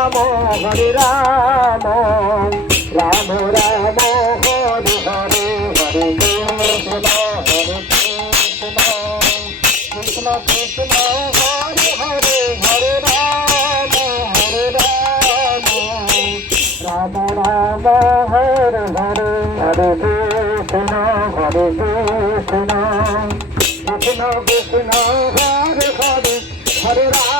Ram Hare Ram Ram Ram Hare Hare Hare Krishna, Krishna, Krishna, Hare Hare, Hare Rama.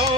Oh.